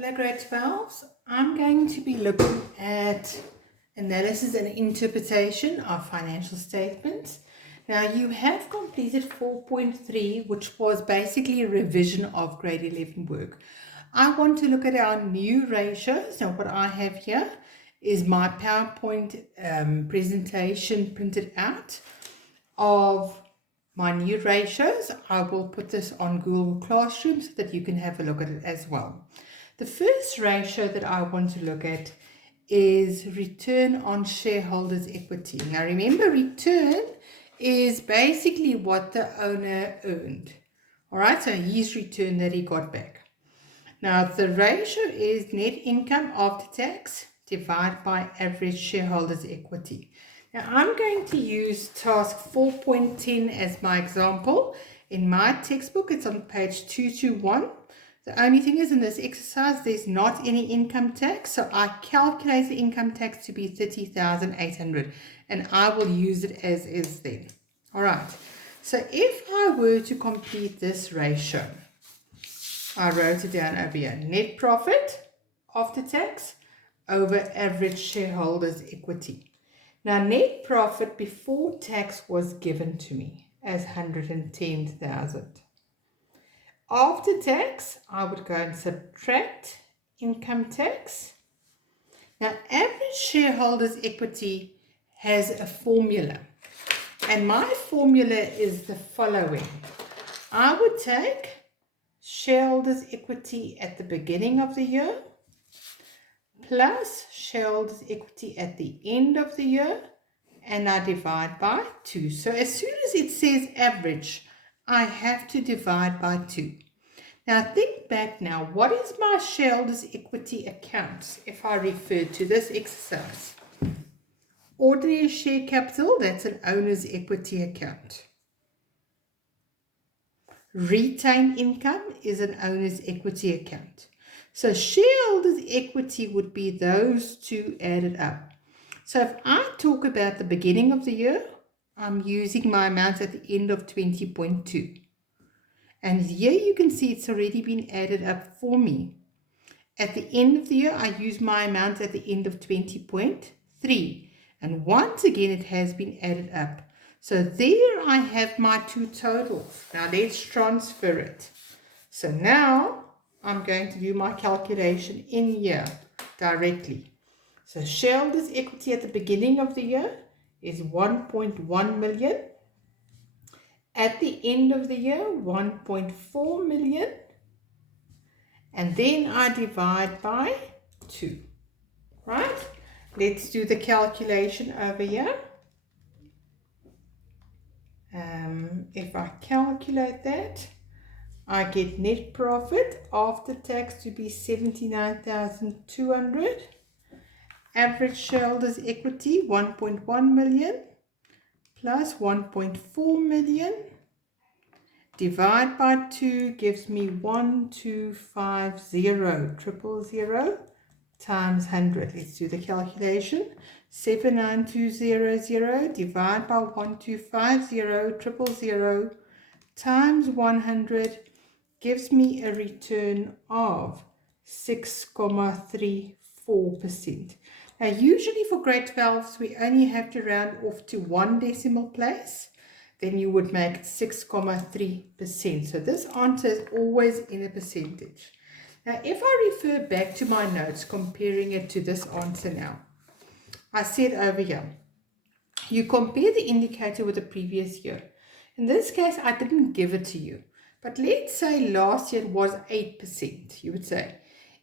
Hello grade 12s. I'm going to be looking at analysis and interpretation of financial statements. Now you have completed 4.3, which was basically a revision of grade 11 work. I want to look at our new ratios. Now what I have here is my PowerPoint presentation printed out of my new ratios. I will put this on Google Classroom so that you can have a look at it as well. The first ratio that I want to look at is return on shareholders' equity. Now remember, return is basically what the owner earned. All right, so his return that he got back. Now the ratio is net income after tax divided by average shareholders' equity. Now I'm going to use task 4.10 as my example. In my textbook, it's on page 221. The only thing is, in this exercise, there's not any income tax, so I calculate the income tax to be 30,800, and I will use it as is then. All right, so if I were to complete this ratio, I wrote it down over here, net profit after tax over average shareholders' equity. Now, net profit before tax was given to me as 110,000. After tax, I would go and subtract income tax. Now, average shareholders' equity has a formula, and my formula is the following. I would take shareholders' equity at the beginning of the year plus shareholders' equity at the end of the year, and I divide by 2. So as soon as it says average, I have to divide by 2. Now think back now, what is my shareholders' equity account if I refer to this exercise? Ordinary share capital, that's an owner's equity account. Retained income is an owner's equity account. So shareholders' equity would be those two added up. So if I talk about the beginning of the year, I'm using my amount at the end of 20.2. And here you can see it's already been added up for me. At the end of the year, I use my amount at the end of 20.3. And once again, it has been added up. So there I have my two totals. Now let's transfer it. So now I'm going to do my calculation in here directly. So shareholders' equity at the beginning of the year is 1.1 million. At the end of the year, 1.4 million. And then I divide by 2. Right? Let's do the calculation over here. If I calculate that, I get net profit after tax to be 79,200. Average shareholders' equity 1.1 million plus 1.4 million. Divide by 2 gives me 1250,000 times 100. Let's do the calculation. 79200 divide by 1250,000 times 100 gives me a return of 6.34%. Now usually for grade 12s we only have to round off to one decimal place. Then you would make it 6.3%. So this answer is always in a percentage. Now if I refer back to my notes comparing it to this answer now, I said over here, you compare the indicator with the previous year. In this case, I didn't give it to you. But let's say last year it was 8%. You would say,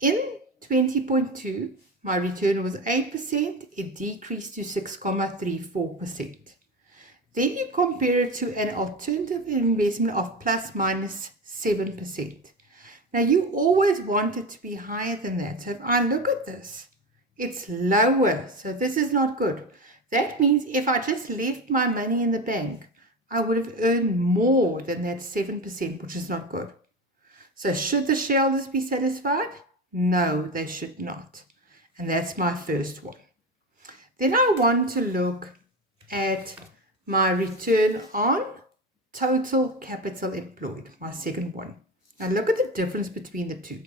in 20.2, my return was 8%. It decreased to 6.34%. Then you compare it to an alternative investment of plus minus 7%. Now you always want it to be higher than that. So if I look at this, it's lower. So this is not good. That means if I just left my money in the bank, I would have earned more than that 7%, which is not good. So should the shareholders be satisfied? No, they should not. And that's my first one. Then I want to look at my return on total capital employed, my second one. Now look at the difference between the two.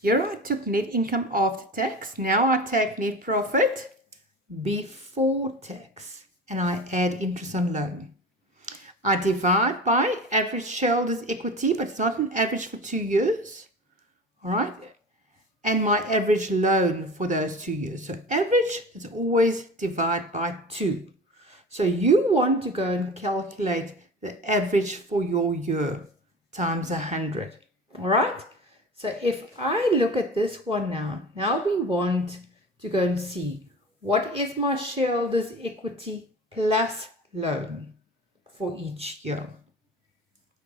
Here I took net income after tax. Now I take net profit before tax and I add interest on loan. I divide by average shareholders' equity, but it's not an average for 2 years. All right. And my average loan for those 2 years. So average is always divide by 2. So you want to go and calculate the average for your year times 100. All right. So if I look at this one now we want to go and see what is my shareholders' equity plus loan for each year.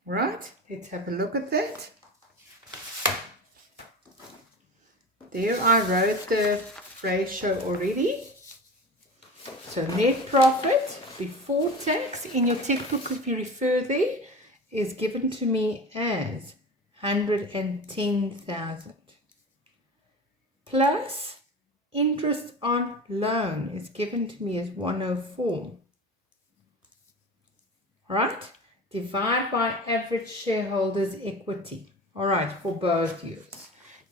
All right. Let's have a look at that. There I wrote the ratio already. So net profit before tax in your textbook, if you refer there, is given to me as 110,000. Plus interest on loan is given to me as 104. Right? Divide by average shareholders' equity. All right, for both years.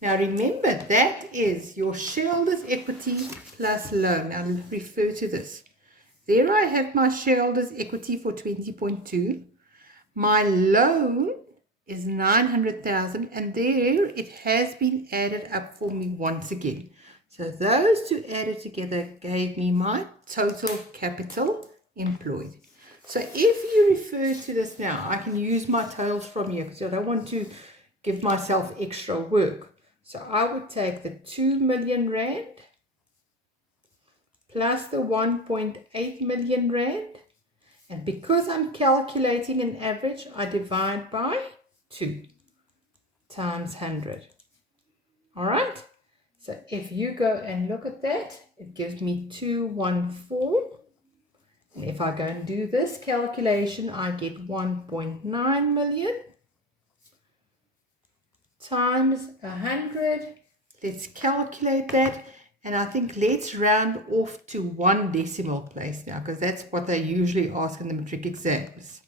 Now remember, that is your shareholders' equity plus loan. I'll refer to this. There I have my shareholders' equity for 20.2. My loan is 900,000 and there it has been added up for me once again. So those two added together gave me my total capital employed. So if you refer to this now, I can use my totals from here because I don't want to give myself extra work. So I would take the 2 million rand plus the 1.8 million rand. And because I'm calculating an average, I divide by 2 times 100. All right. So if you go and look at that, it gives me 214. And if I go and do this calculation, I get 1.9 million times 100. Let's calculate that. And I think let's round off to 1 decimal place now, because that's what they usually ask in the matric exams.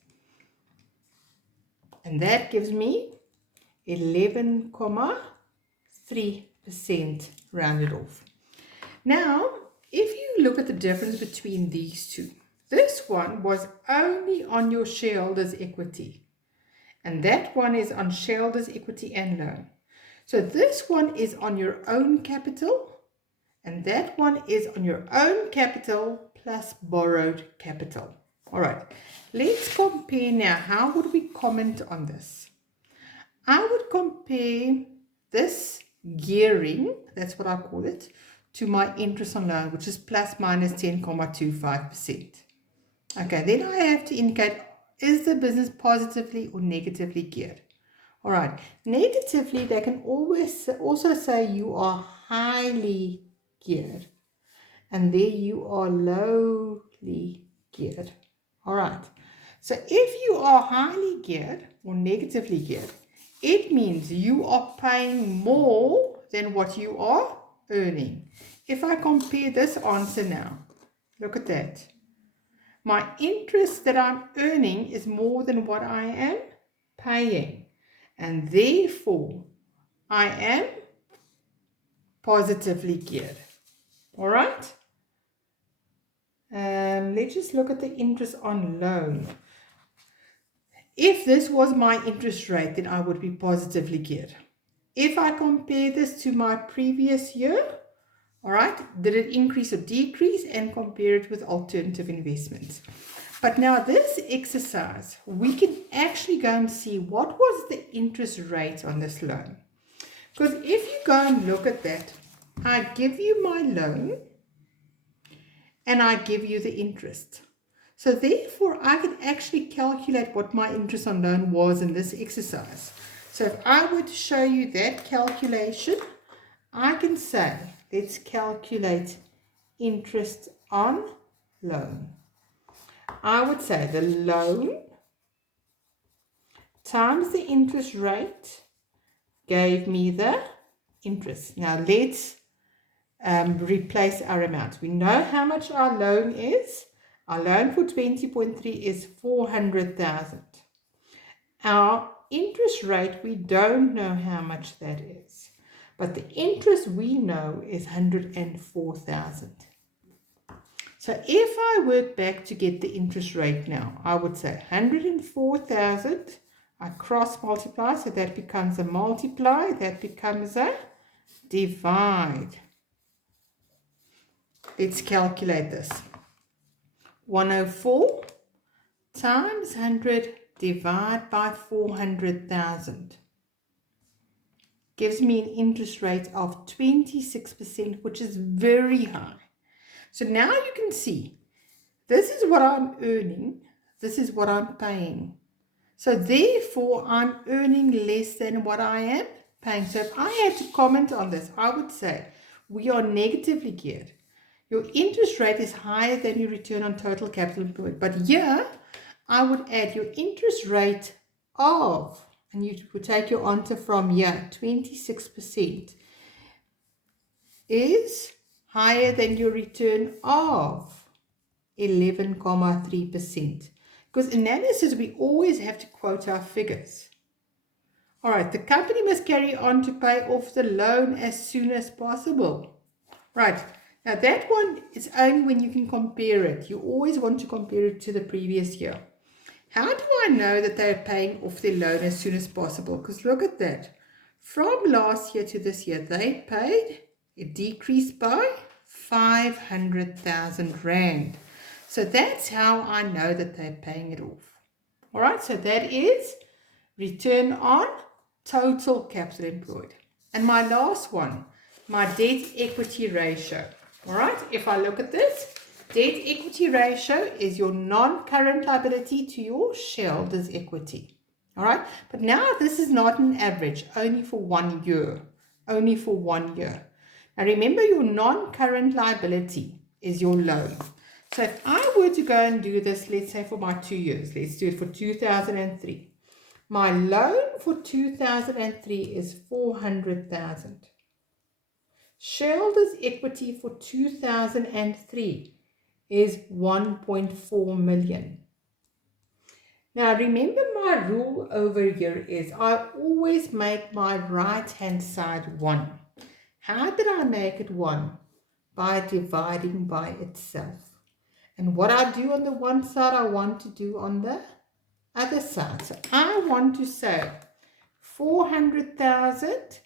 And that gives me 11.3% rounded off. Now, if you look at the difference between these two, this one was only on your shareholders' equity. And that one is on shareholders' equity and loan. So this one is on your own capital. And that one is on your own capital plus borrowed capital. All right, let's compare now. How would we comment on this? I would compare this gearing, that's what I call it, to my interest on loan, which is plus minus 10.25%. Okay, then I have to indicate, is the business positively or negatively geared? All right, negatively, they can always also say you are highly geared, and there you are lowly geared. All right, so if you are highly geared or negatively geared, it means you are paying more than what you are earning. If I compare this answer now, look at that. My interest that I'm earning is more than what I am paying, and therefore I am positively geared. All right. Let's just look at the interest on loan. If this was my interest rate, then I would be positively geared. If I compare this to my previous year, all right, did it increase or decrease, and compare it with alternative investments. But now this exercise, we can actually go and see what was the interest rate on this loan. Because if you go and look at that, I give you my loan and I give you the interest. So therefore, I can actually calculate what my interest on loan was in this exercise. So if I were to show you that calculation, I can say, let's calculate interest on loan. I would say the loan times the interest rate gave me the interest. Now let's replace our amounts. We know how much our loan is. Our loan for 20.3 is 400,000. Our interest rate, we don't know how much that is. But the interest we know is 104,000. So if I work back to get the interest rate now, I would say 104,000, I cross multiply, so that becomes a multiply, that becomes a divide. Let's calculate this. 104 times 100 divide by 400,000 gives me an interest rate of 26%, which is very high. So now you can see, this is what I'm earning, this is what I'm paying. So therefore, I'm earning less than what I am paying. So if I had to comment on this, I would say we are negatively geared. Your interest rate is higher than your return on total capital employed. But here, I would add your interest rate of, and you would take your answer from here, 26%, is higher than your return of 11.3%. Because analysis, we always have to quote our figures. All right, the company must carry on to pay off the loan as soon as possible. Right, now that one is only when you can compare it. You always want to compare it to the previous year. How do I know that they're paying off their loan as soon as possible? Because look at that. From last year to this year, they paid, it decreased by 500,000 Rand. So that's how I know that they're paying it off. All right, so that is return on total capital employed. And my last one, my debt equity ratio. All right, if I look at this, debt equity ratio is your non-current liability to your shareholders' equity. All right, but now this is not an average, only for 1 year. Only for 1 year. Now remember, your non-current liability is your loan. So if I were to go and do this, let's say for my 2 years, let's do it for 2003. My loan for 2003 is 400,000. Shareholders' equity for 2003 is 1.4 million. Now remember, my rule over here is I always make my right hand side 1. How did I make it 1? By dividing by itself. And what I do on the one side, I want to do on the other side. So I want to say 400,000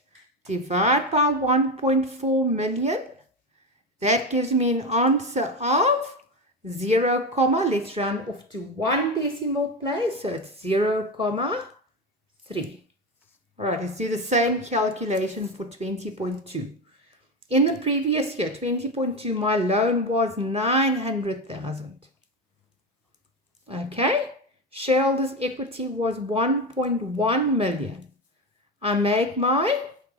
divide by 1.4 million. That gives me an answer of 0, let's round off to 1 decimal place. So it's 0.3. All right, let's do the same calculation for 20.2. In the previous year, 20.2, my loan was 900,000. Okay, shareholders' equity was 1.1 million. I make my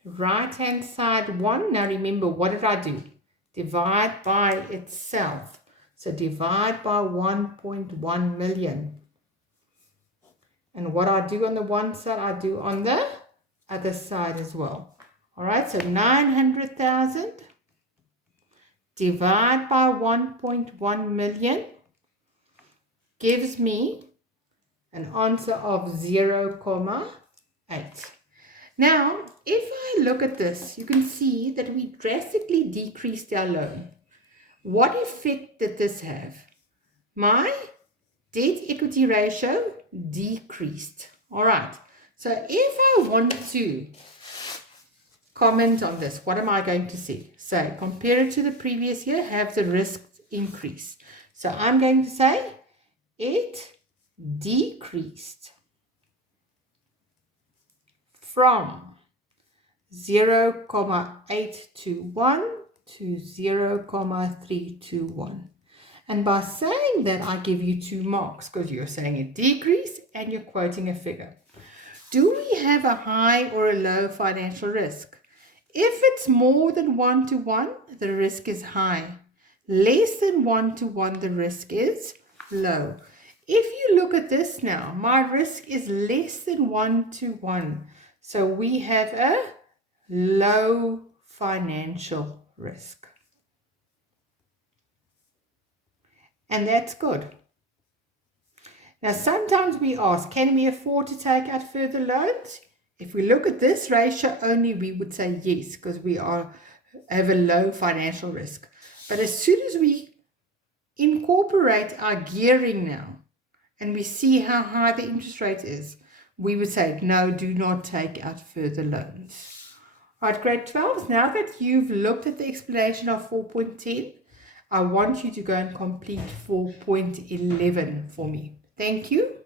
right-hand side 1. Now remember, what did I do? Divide by itself. So divide by 1.1 million. And what I do on the one side, I do on the other side as well. All right, so 900,000 divide by 1.1 million gives me an answer of 0.8. Now, if I look at this, you can see that we drastically decreased our loan. What effect did this have? My debt equity ratio decreased. All right. So if I want to comment on this, what am I going to say? So compare it to the previous year, have the risk increase. So I'm going to say it decreased from 0.821 to 0.321. And by saying that, I give you 2 marks because you're saying it decreased and you're quoting a figure. Do we have a high or a low financial risk? If it's more than 1 to 1, the risk is high. Less than 1 to 1, the risk is low. If you look at this now, my risk is less than 1 to 1. So we have a low financial risk. And that's good. Now, sometimes we ask, can we afford to take out further loans? If we look at this ratio only, we would say yes, because we have a low financial risk. But as soon as we incorporate our gearing now, and we see how high the interest rate is, we would say, no, do not take out further loans. All right, grade 12, now that you've looked at the explanation of 4.10, I want you to go and complete 4.11 for me. Thank you.